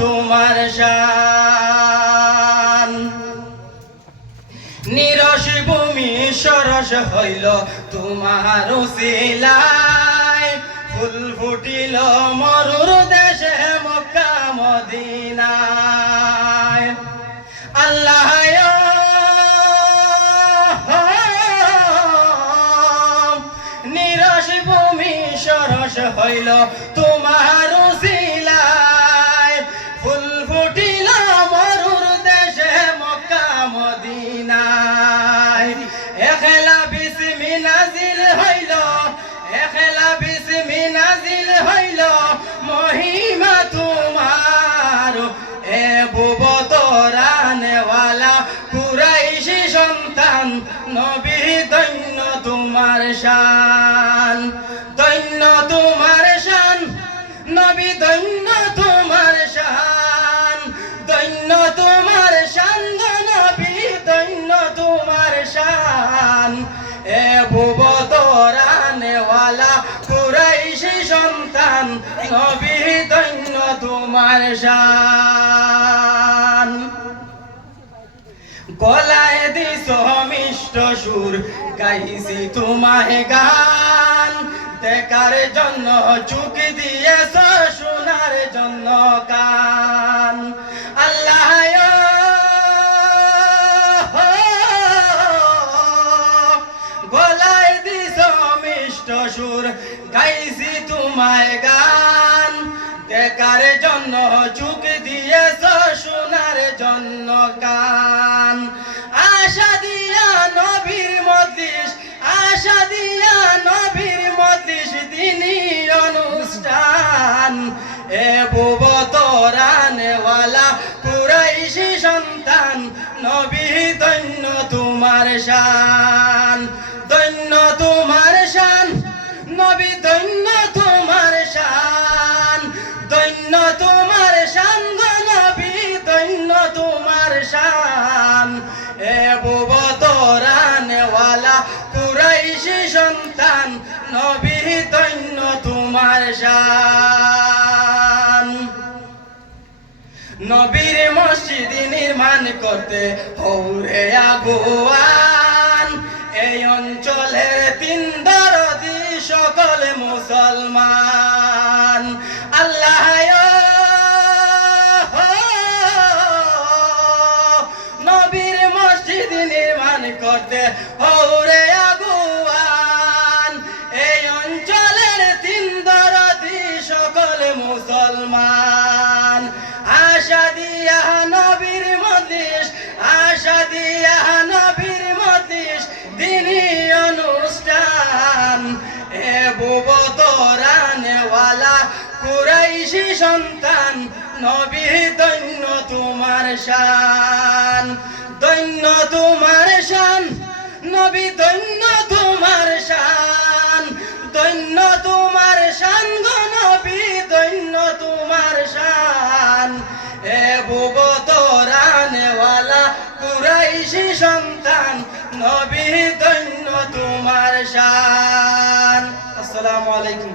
তোমার শান। নিরস ভূমি সরস হইল তোমার উসিলায়, ফুল ফুটিল মরুর দেশে মক্কা মদিনায়। আল্লাহ নিরস ভূমি সরস হইল তোমার উসিলায়, ফুল ফুটিল মরুর দেশে মক্কা মদিনায়। এখলা বিসমি নাজিল হইল, এখলা বিসমি নাজিল হইল মহিমা তোমার। এ ভুবতরানেওয়ালা কুরাইশি সন্তান নবী, ধন্য তোমার শান, ধন্য তোমার শান নবী, ধন্য তোমার শান, ধন্য তোমার শান নবী, ধন্য তোমার শান। এ ভুবতরানেওয়ালা কুরাইশি সন্তান নবী, ধন্য তোমার শান। গলায় দিছ মিষ্ট সুর, গাইছি তোমায় গান, দেখার জন্য চোখ দিয়েছ, শোনার জন্য কান। আল্লাহ গলায় দিছ মিষ্ট সুর, গাইছি তোমায় গান, দেখার জন্য চোখ দিয়েছ, শোনার জন্য কান। আশা দিয়া নবীর মজলিস, আশা দিয়া নবীর মজলিস, দিনী অনুষ্ঠান। এ ভুবতরানেওয়ালা কুরাইশি সন্তান নবী, ধন্য তোমার শান, ধন্য তোমার শান নবী, ধন্য তোমার শান, ধন্য তোমার শান নবী, ধন্য তোমার শান। এ ভুবতরানেওয়ালা কুরাইশি সন্তান নবী, ধন্য তোমার শান। নবীর মসজিদ নির্মাণ করতে হৌরে আগুয়ান, এই অঞ্চলের তিন দরদি সকল মুসলমান। আল্লাহ নবীর মসজিদ নির্মাণ করতে হৌরে আগুয়ান, এই অঞ্চলের তিন দরদি সকল মুসলমান। আশা দিয়া নবীর মজলিস, আশা দিয়া নবীর মজলিস, দিনী অনুষ্ঠান। এ ভুবতরানেওয়ালা কুরাইশি সন্তান নবী, ধন্য তোমার শান, ধন্য তোমার শান নবী, ধন্য তোমার শান, ধন্য তোমার শান নবী, ধন্য তোমার শান। এ ভুবতরানেওয়ালা কুরাইশি সন্তান নবী, ধন্য তোমার শান। আসসালামু আলাইকুম।